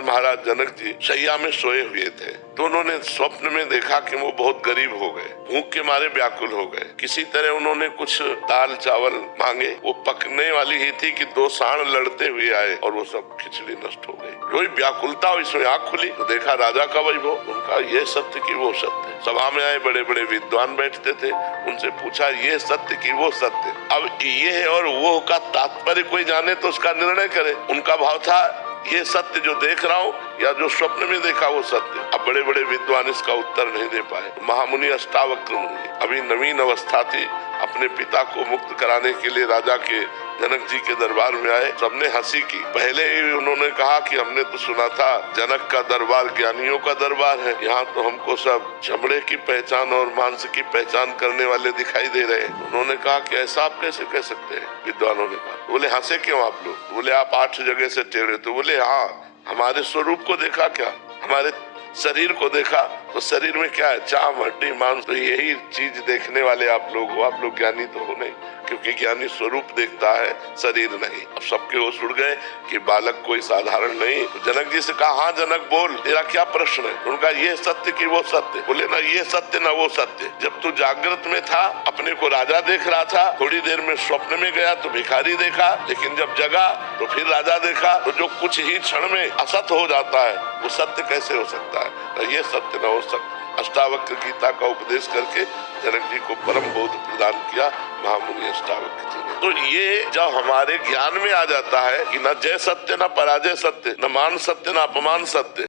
महाराज जनक जी शैया में सोए हुए थे तो उन्होंने स्वप्न में देखा कि वो बहुत गरीब हो गए, भूख के मारे व्याकुल हो गए। किसी तरह उन्होंने कुछ दाल चावल मांगे, वो पकने वाली ही थी कि दो सांड लड़ते हुए आए और वो सब खिचड़ी नष्ट हो गई। कोई व्याकुलता इसमें आँख खुली तो देखा राजा का वैभव। उनका ये सत्य की वो सत्य। सभा में आए बड़े बड़े विद्वान बैठते थे, उनसे पूछा ये सत्य की वो सत्य। अब ये और वो का तात्पर्य कोई जाने तो उसका निर्णय करे। उनका भाव था ये सत्य जो देख रहा हूँ या जो स्वप्न में देखा वो सत्य। अब बड़े बड़े विद्वान इसका उत्तर नहीं दे पाए। महामुनि अष्टावक्र मुनि अभी नवीन अवस्था थी, अपने पिता को मुक्त कराने के लिए राजा के जनक जी के दरबार में आए। सबने हंसी की। पहले ही उन्होंने कहा कि हमने तो सुना था जनक का दरबार ज्ञानियों का दरबार है, यहाँ तो हमको सब चमड़े की पहचान और मांस की पहचान करने वाले दिखाई दे रहे हैं। उन्होंने कहा कि ऐसा आप कैसे कह सकते हैं? विद्वानों ने कहा। बोले हंसे क्यों आप लोग? बोले आप 8 जगह से टेढ़े। तो बोले हाँ, हमारे स्वरूप को देखा क्या? हमारे शरीर को देखा तो शरीर में क्या है? चाम हड्डी मांस। तो यही चीज देखने वाले आप लोग हो। आप लोग ज्ञानी तो हो नहीं, क्योंकि ज्ञानी स्वरूप देखता है, शरीर नहीं। अब सबके होश उड़ गए कि बालक कोई साधारण नहीं। तो जनक जी से कहा हाँ जनक बोल, तेरा क्या प्रश्न है? उनका ये सत्य कि वो सत्य? बोले ना ये सत्य ना वो सत्य। जब तू जागृत में था अपने को राजा देख रहा था, थोड़ी देर में स्वप्न में गया तो भिखारी देखा, लेकिन जब जगा तो फिर राजा देखा। तो जो कुछ ही क्षण में असत हो जाता है वो सत्य कैसे हो सकता है? ना ये सत्य ना वो सत्य। अष्टावक्र गीता का उपदेश करके जनक जी को परम बोध प्रदान किया महामुनि अष्टावक्र जी ने। तो ये जब हमारे ज्ञान में आ जाता है कि न जय सत्य न पराजय सत्य, न मान सत्य न अपमान सत्य,